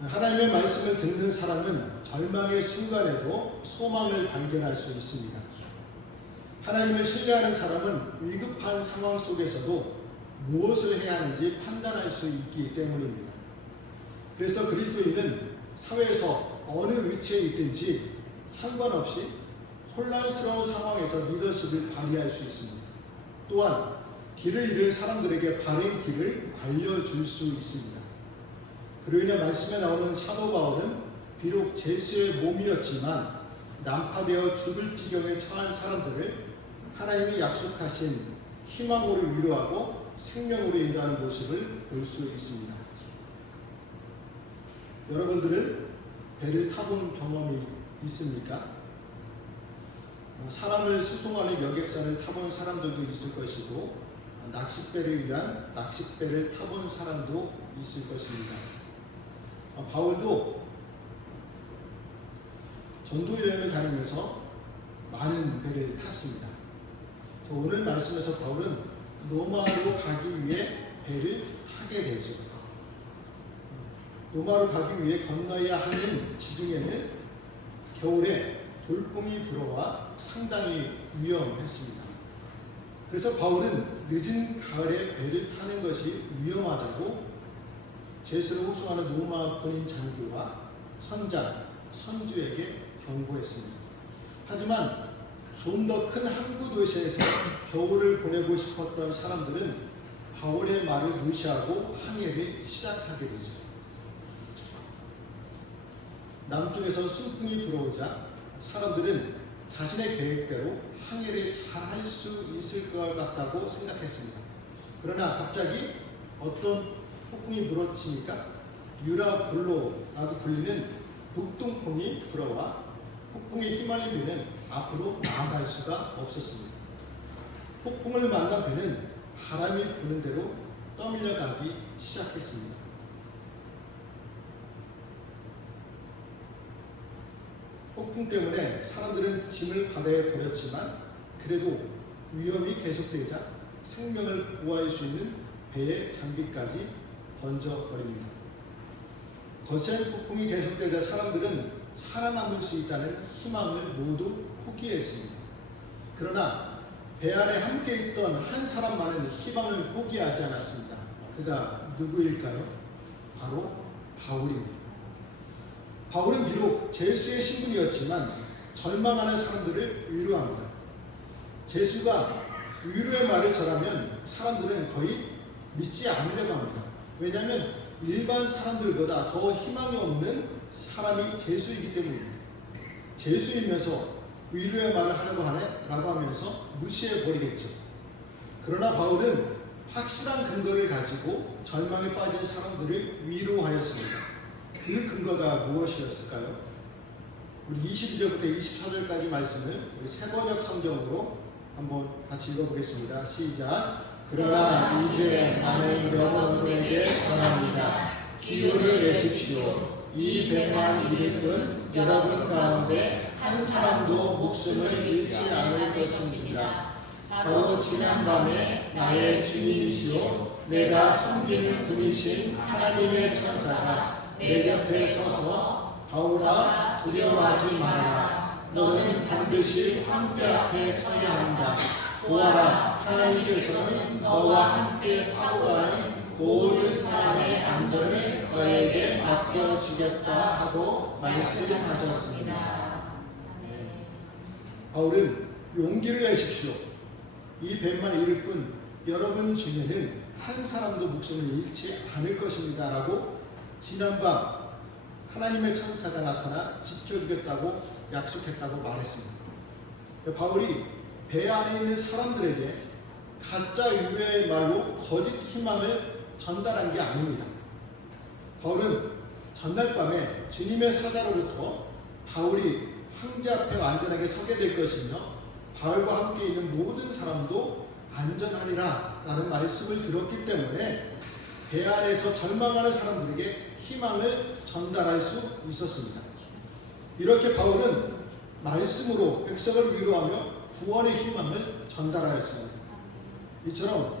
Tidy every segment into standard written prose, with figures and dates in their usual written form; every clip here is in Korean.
하나님의 말씀을 듣는 사람은 절망의 순간에도 소망을 발견할 수 있습니다. 하나님을 신뢰하는 사람은 위급한 상황 속에서도 무엇을 해야 하는지 판단할 수 있기 때문입니다. 그래서 그리스도인은 사회에서 어느 위치에 있든지 상관없이 혼란스러운 상황에서 리더십을 발휘할 수 있습니다. 또한 길을 잃은 사람들에게 바른 길을 알려줄 수 있습니다. 그로 인해 말씀에 나오는 사도 바울은 비록 제수의 몸이었지만 난파되어 죽을 지경에 처한 사람들을 하나님이 약속하신 희망으로 위로하고 생명으로 인도하는 모습을 볼 수 있습니다. 여러분들은 배를 타본 경험이 있습니까? 사람을 수송하는 여객선을 타본 사람들도 있을 것이고 낚싯배를 위한 낚싯배를 타본 사람도 있을 것입니다. 바울도 전도 여행을 다니면서 많은 배를 탔습니다. 오늘 말씀에서 바울은 로마로 가기 위해 배를 타게 되죠. 로마로 가기 위해 건너야 하는 지중해는 겨울에 돌풍이 불어와 상당히 위험했습니다. 그래서 바울은 늦은 가을에 배를 타는 것이 위험하다고 제수를 호소하는 로마 군인 장교와 선장, 선주에게 경고했습니다. 하지만 좀 더 큰 항구 도시에서 겨울을 보내고 싶었던 사람들은 바울의 말을 무시하고 항해를 시작하게 되죠. 남쪽에서 순풍이 불어오자 사람들은 자신의 계획대로 항해를 잘 할 수 있을 것 같다고 생각했습니다. 그러나 갑자기 어떤 폭풍이 불어칩니까? 유라굴로라고 불리는 북동풍이 불어와 폭풍에 휘말리면 앞으로 나아갈 수가 없었습니다. 폭풍을 만난 배는 바람이 부는 대로 떠밀려가기 시작했습니다. 폭풍 때문에 사람들은 짐을 바다에 버렸지만 그래도 위험이 계속되자 생명을 보호할 수 있는 배의 장비까지 던져버립니다. 거센 폭풍이 계속되자 사람들은 살아남을 수 있다는 희망을 모두 포기했습니다. 그러나 배 안에 함께 있던 한 사람만은 희망을 포기하지 않았습니다. 그가 누구일까요? 바로 바울입니다. 바울은 비록 제수의 신분이었지만 절망하는 사람들을 위로합니다. 제수가 위로의 말을 전하면 사람들은 거의 믿지 않으려고 합니다. 왜냐하면 일반 사람들보다 더 희망이 없는 사람이 제수이기 때문입니다. 제수이면서 위로의 말을 하려고 하네? 라고 하면서 무시해버리겠죠. 그러나 바울은 확실한 근거를 가지고 절망에 빠진 사람들을 위로하였습니다. 그 근거가 무엇이었을까요? 우리 22절부터 24절까지 말씀을 우리 세번역 성경으로 한번 같이 읽어보겠습니다. 시작. 그러나 이제 나는 여러분에게 권합니다. 기울을 내십시오. 이 백만 이를 뿐 여러분 가운데 한 사람도 목숨을 잃지 않을 것입니다. 바로 지난밤에 나의 주님이시오 내가 섬기는 분이신 하나님의 천사가 내 곁에 서서 바울아 두려워하지 말아라. 너는 반드시 황제 앞에 서야 한다. 보아라 하나님께서는 너와 함께 타고 가는 모든 사람의 안전을 너에게 맡겨주겠다 하고 말씀하셨습니다. 바울은 용기를 내십시오. 이 백만 이를 뿐 여러분 중에는 한 사람도 목숨을 잃지 않을 것입니다 라고 지난밤 하나님의 천사가 나타나 지켜주겠다고 약속했다고 말했습니다. 바울이 배 안에 있는 사람들에게 가짜 유배의 말로 거짓 희망을 전달한 게 아닙니다. 바울은 전날 밤에 주님의 사자로부터 바울이 황제 앞에 안전하게 서게 될 것이며 바울과 함께 있는 모든 사람도 안전하리라 라는 말씀을 들었기 때문에 배 안에서 절망하는 사람들에게 희망을 전달할 수 있었습니다. 이렇게 바울은 말씀으로 백성을 위로하며 구원의 희망을 전달하였습니다. 이처럼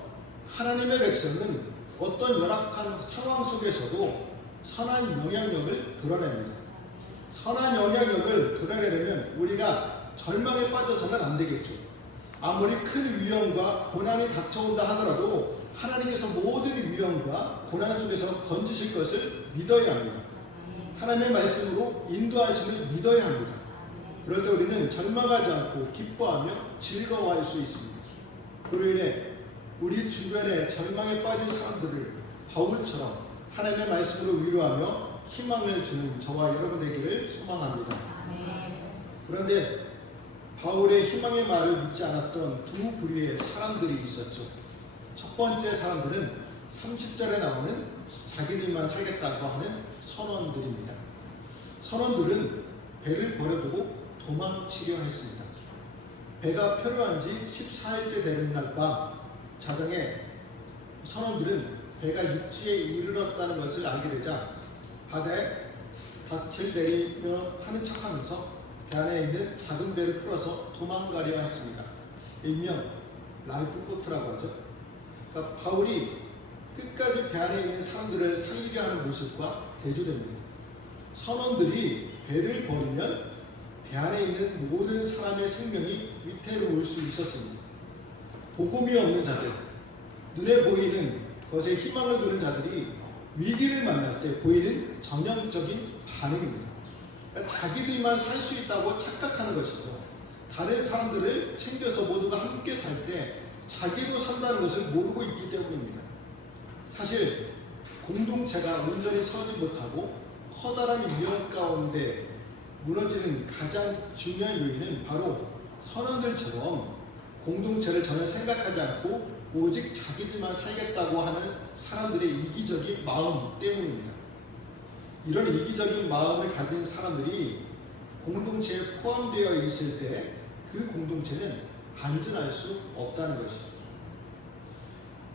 하나님의 백성은 어떤 열악한 상황 속에서도 선한 영향력을 드러냅니다. 선한 영향력을 드러내려면 우리가 절망에 빠져서는 안 되겠죠. 아무리 큰 위험과 고난이 닥쳐온다 하더라도 하나님께서 모든 위험과 고난 속에서 건지실 것을 믿어야 합니다. 하나님의 말씀으로 인도하심을 믿어야 합니다. 그럴 때 우리는 절망하지 않고 기뻐하며 즐거워할 수 있습니다. 그로 인해 우리 주변에 절망에 빠진 사람들을 바울처럼 하나님의 말씀으로 위로하며 희망을 주는 저와 여러분 되기를 소망합니다. 그런데 바울의 희망의 말을 믿지 않았던 두 부류의 사람들이 있었죠. 첫 번째 사람들은 30절에 나오는 자기들만 살겠다고 하는 선원들입니다. 선원들은 배를 버려두고 도망치려 했습니다. 배가 표류한 지 14일째 되는 날 밤 자정에 선원들은 배가 육지에 이르렀다는 것을 알게 되자 바다에 닻을 내리며 하는 척하면서 배 안에 있는 작은 배를 풀어서 도망가려 했습니다. 일명 라이프보트라고 하죠. 그러니까 바울이 끝까지 배 안에 있는 사람들을 살리려 하는 모습과 대조됩니다. 선원들이 배를 버리면 배 안에 있는 모든 사람의 생명이 위태로울 수 있었습니다. 복음이 없는 자들, 눈에 보이는 것에 희망을 두는 자들이 위기를 만날 때 보이는 전형적인 반응입니다. 그러니까 자기들만 살 수 있다고 착각하는 것이죠. 다른 사람들을 챙겨서 모두가 함께 살 때 자기도 산다는 것을 모르고 있기 때문입니다. 사실 공동체가 온전히 서지 못하고 커다란 위험 가운데 무너지는 가장 중요한 요인은 바로 선원들처럼 공동체를 전혀 생각하지 않고 오직 자기들만 살겠다고 하는 사람들의 이기적인 마음 때문입니다. 이런 이기적인 마음을 가진 사람들이 공동체에 포함되어 있을 때 그 공동체는 안전할 수 없다는 것이죠.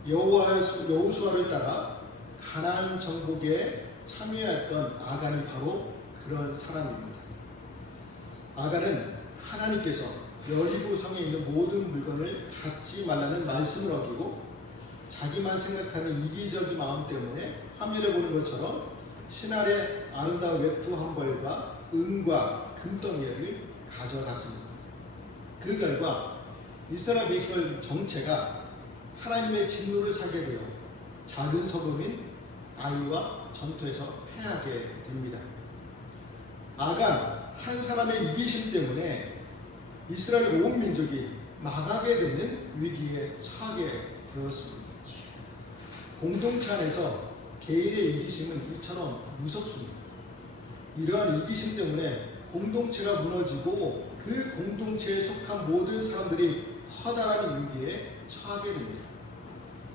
여호수아를 따라 가나안 정복에 참여했던 아간이 바로 그런 사람입니다. 아간은 하나님께서 여리고 성에 있는 모든 물건을 갖지 말라는 말씀을 어기고 자기만 생각하는 이기적인 마음 때문에 화면을 보는 것처럼 신할의 아름다운 외투 한 벌과 은과 금덩이를 가져갔습니다. 그 결과 이스라엘 백성 전체가 하나님의 진노를 사게 되어 작은 서금인 아이와 전투에서 패하게 됩니다. 아간 한 사람의 이기심 때문에 이스라엘 온 민족이 망하게 되는 위기에 처하게 되었습니다. 공동체 안에서 개인의 이기심은 이처럼 무섭습니다. 이러한 이기심 때문에 공동체가 무너지고 그 공동체에 속한 모든 사람들이 커다란 위기에 처하게 됩니다.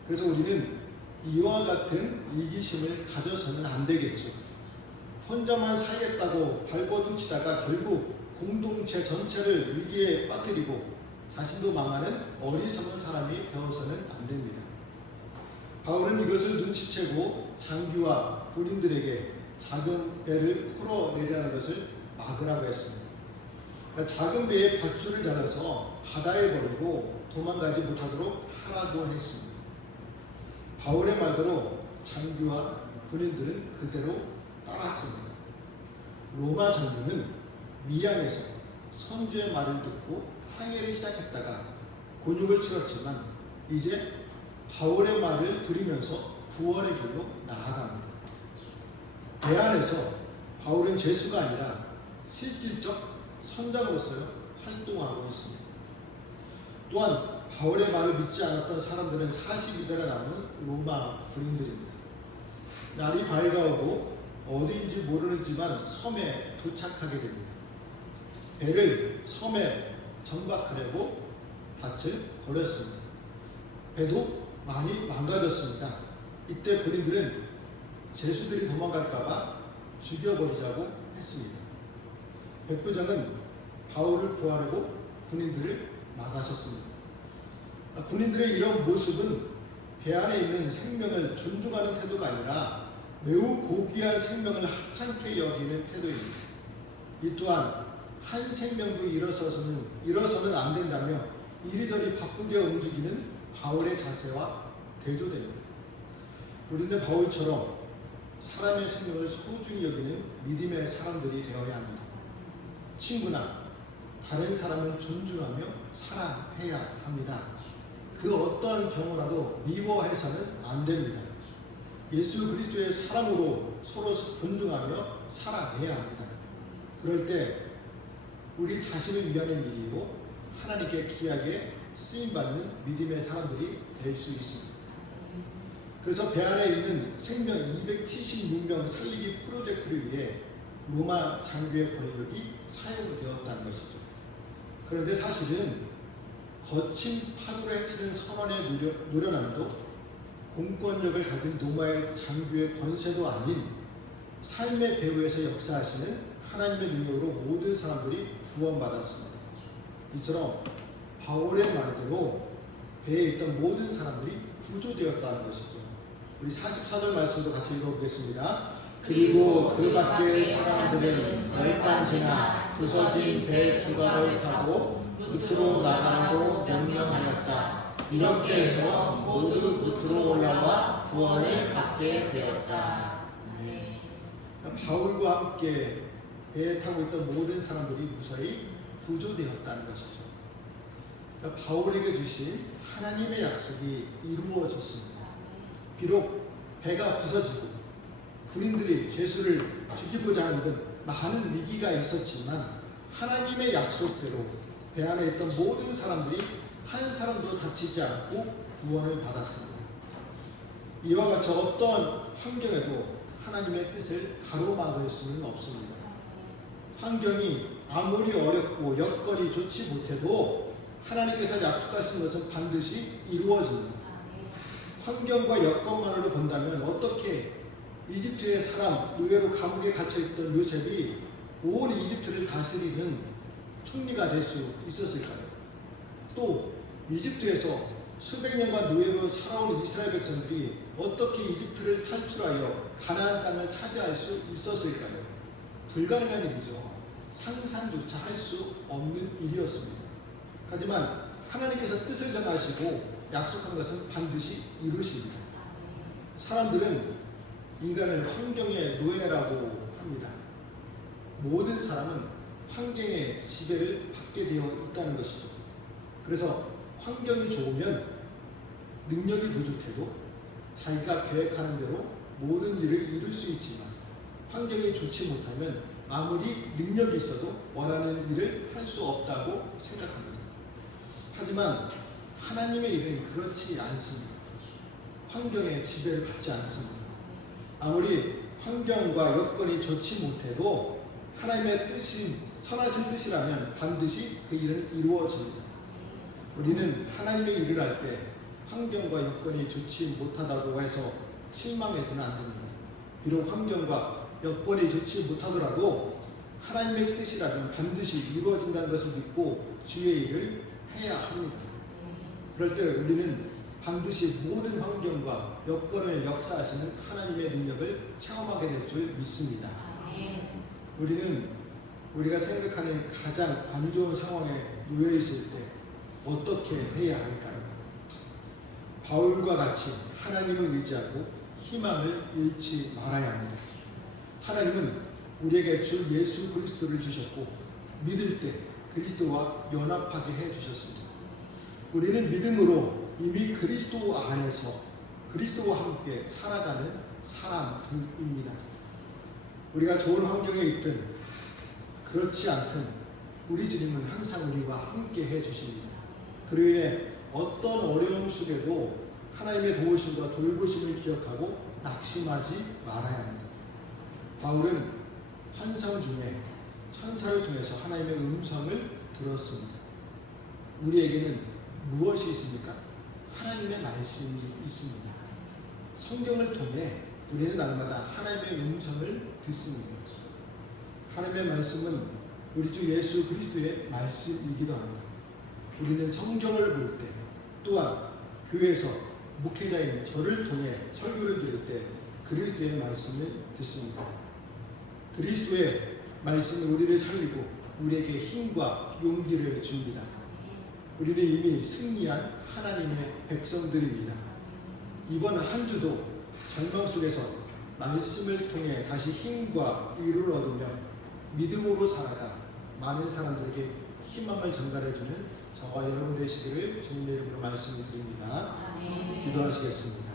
그래서 우리는 이와 같은 이기심을 가져서는 안 되겠죠. 혼자만 살겠다고 발버둥치다가 결국 공동체 전체를 위기에 빠뜨리고 자신도 망하는 어리석은 사람이 되어서는 안 됩니다. 바울은 이것을 눈치채고 장교와 군인들에게 작은 배를 풀어내리라는 것을 막으라고 했습니다. 그러니까 작은 배에 밧줄을 달아서 바다에 버리고 도망가지 못하도록 하라고 했습니다. 바울의 말대로 장교와 군인들은 그대로 따랐습니다. 로마 장교는 미양에서 선주의 말을 듣고 항해를 시작했다가 곤욕을 치렀지만 이제 바울의 말을 들으면서 구원의 길로 나아갑니다. 배 안에서 바울은 죄수가 아니라 실질적 선장으로서 활동하고 있습니다. 또한 바울의 말을 믿지 않았던 사람들은 42절에 나오는 로마 군인들입니다. 날이 밝아오고 어디인지 모르는지만 섬에 도착하게 됩니다. 배를 섬에 정박하려고 닻을 걸었습니다. 배도 많이 망가졌습니다. 이때 군인들은 죄수들이 도망갈까봐 죽여버리자고 했습니다. 백부장은 바울을 구하려고 군인들을 막아섰습니다. 군인들의 이런 모습은 배 안에 있는 생명을 존중하는 태도가 아니라 매우 고귀한 생명을 하찮게 여기는 태도입니다. 이 또한 한 생명도 일어서는 안 된다며 이리저리 바쁘게 움직이는 바울의 자세와 대조됩니다. 우리는 바울처럼 사람의 생명을 소중히 여기는 믿음의 사람들이 되어야 합니다. 친구나 다른 사람을 존중하며 사랑해야 합니다. 그 어떠한 경우라도 미워해서는 안 됩니다. 예수 그리스도의 사랑으로 서로 존중하며 사랑해야 합니다. 그럴 때 우리 자신을 위하는 일이고 하나님께 귀하게 쓰임받는 믿음의 사람들이 될 수 있습니다. 그래서 배 안에 있는 생명 276명 살리기 프로젝트를 위해 로마 장교의 권력이 사용되었다는 것이죠. 그런데 사실은 거친 파도를 헤치는 선원의 노련함도 공권력을 가진 로마의 장교의 권세도 아닌 삶의 배후에서 역사하시는 하나님의 능력으로 모든 사람들이 구원받았습니다. 이처럼 바울의 말대로 배에 있던 모든 사람들이 구조되었다는 것이죠. 우리 44절 말씀도 같이 읽어보겠습니다. 그리고 그 밖의 사람들은 열반지나 부서진 배 조각을 타고 밑으로 나가라고 명령하였다. 이렇게 해서 모두 밑으로 올라와 구원을 받게 되었다. 네. 그러니까 바울과 함께 배에 타고 있던 모든 사람들이 무사히 구조되었다는 것이죠. 그러니까 바울에게 주신 하나님의 약속이 이루어졌습니다. 비록 배가 부서지고 군인들이 죄수를 죽이고자 하는 등 많은 위기가 있었지만 하나님의 약속대로 배 안에 있던 모든 사람들이 한 사람도 다치지 않고 구원을 받았습니다. 이와 같이 어떤 환경에도 하나님의 뜻을 가로막을 수는 없습니다. 환경이 아무리 어렵고 여건이 좋지 못해도 하나님께서 약속하신 것은 반드시 이루어집니다. 환경과 여건만으로 본다면 어떻게 이집트의 사람, 의외로 감옥에 갇혀있던 요셉이 온 이집트를 다스리는 총리가 될 수 있었을까요? 또 이집트에서 수백 년간 노예로 살아온 이스라엘 백성들이 어떻게 이집트를 탈출하여 가나안 땅을 차지할 수 있었을까요? 불가능한 일이죠. 상상조차 할 수 없는 일이었습니다. 하지만 하나님께서 뜻을 정하시고 약속한 것은 반드시 이루십니다. 사람들은 인간을 환경의 노예라고 합니다. 모든 사람은 환경의 지배를 받게 되어 있다는 것이죠. 그래서 환경이 좋으면 능력이 부족해도 자기가 계획하는 대로 모든 일을 이룰 수 있지만 환경이 좋지 못하면 아무리 능력이 있어도 원하는 일을 할 수 없다고 생각합니다. 하지만 하나님의 일은 그렇지 않습니다. 환경의 지배를 받지 않습니다. 아무리 환경과 여건이 좋지 못해도 하나님의 뜻이 선하신 뜻이라면 반드시 그 일은 이루어집니다. 우리는 하나님의 일을 할 때 환경과 여건이 좋지 못하다고 해서 실망해서는 안 됩니다. 비록 환경과 여건이 좋지 못하더라도 하나님의 뜻이라면 반드시 이루어진다는 것을 믿고 주의 일을 해야 합니다. 그럴 때 우리는 반드시 모든 환경과 여건을 역사하시는 하나님의 능력을 체험하게 될 줄 믿습니다. 우리는 우리가 생각하는 가장 안 좋은 상황에 놓여 있을 때 어떻게 해야 할까요? 바울과 같이 하나님을 의지하고 희망을 잃지 말아야 합니다. 하나님은 우리에게 주 예수 그리스도를 주셨고 믿을 때 그리스도와 연합하게 해주셨습니다. 우리는 믿음으로 이미 그리스도 안에서 그리스도와 함께 살아가는 사람들입니다. 우리가 좋은 환경에 있든 그렇지 않든 우리 주님은 항상 우리와 함께 해주십니다. 그로 인해 어떤 어려움 속에도 하나님의 도우심과 돌보심을 기억하고 낙심하지 말아야 합니다. 바울은 환상 중에 천사를 통해서 하나님의 음성을 들었습니다. 우리에게는 무엇이 있습니까? 하나님의 말씀이 있습니다. 성경을 통해 우리는 날마다 하나님의 음성을 듣습니다. 하나님의 말씀은 우리 주 예수 그리스도의 말씀이기도 합니다. 우리는 성경을 볼 때 또한 교회에서 목회자인 저를 통해 설교를 들을 때 그리스도의 말씀을 듣습니다. 그리스도의 말씀은 우리를 살리고 우리에게 힘과 용기를 줍니다. 우리는 이미 승리한 하나님의 백성들입니다. 이번 한 주도 절망 속에서 말씀을 통해 다시 힘과 위로를 얻으며 믿음으로 살아가 많은 사람들에게 희망을 전달해주는 저와 여러분 되시기를 주님의 이름으로 말씀을 드립니다. 기도하시겠습니다.